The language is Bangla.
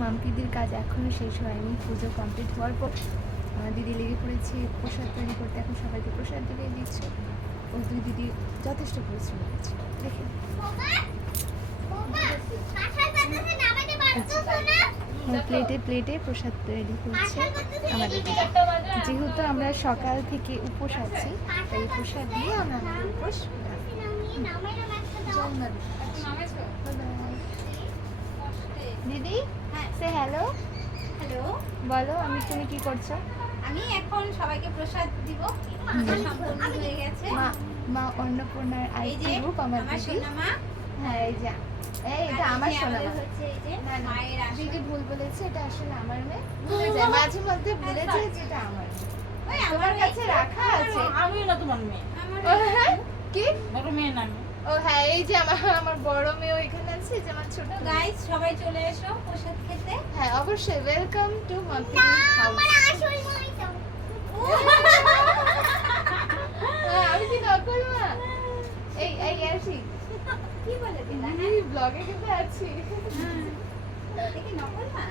মাম্পিদির কাজ এখনও শেষ হয়নি। পুজো কমপ্লিট হওয়ার পর আমার দিদি লেগে পড়েছে প্রসাদ তৈরি করতে, এখন সবাইকে প্রসাদ দিয়ে দিচ্ছে। ও দুই দিদি যথেষ্ট পরিশ্রম করেছে। দেখে প্লেটে প্লেটে প্রসাদ রেডি করছে আমাদের দিদি। যেহেতু আমরা সকাল থেকে উপোস আছি, তাই প্রসাদ দিয়ে আমরা আমাদের উপোস দিদি সে হ্যালো হ্যালো, বলো, তুমি কি করছো? আমি এখন সবাইকে প্রসাদ দিব। সম্পূর্ণ হয়ে গেছে। মা অন্নপূর্ণার এই আরেকটি যে রূপ আমার আমার দিদি। সোনা মা। হ্যাঁ এই যে এটা আর আমার এই যে সোনা আমাদের মা। হচ্ছে এই যে না, না, মায়ের আসন। দিদি ভুল বলেছে, এটা আসলে আমার মেয়ে। ভুলে যায় মাঝে মধ্যে, ভুলে যায় যে এটা আমার মেয়ে। ওই তোমার আমার কাছে রাখা আছে। আমিও না তোমার মেয়ে, আমার ও হ্যাঁ, কি? বড় মেয়ে না আমি। ও হ্যাঁ, এই যে আমার বড় মেয়ে এখানে আছে, এই যে আমার ছোট মেয়ে। গাইস সবাই চলে এসো প্রসাদ খেতে। হ্যাঁ অবশ্যই, ওয়েলকাম টু মাম্পিদিস হাউস। আমি কি নকল মা? এই আসি, কি বলে দিলা? ব্লগে কিন্তু আছি। দেখি নকল মা।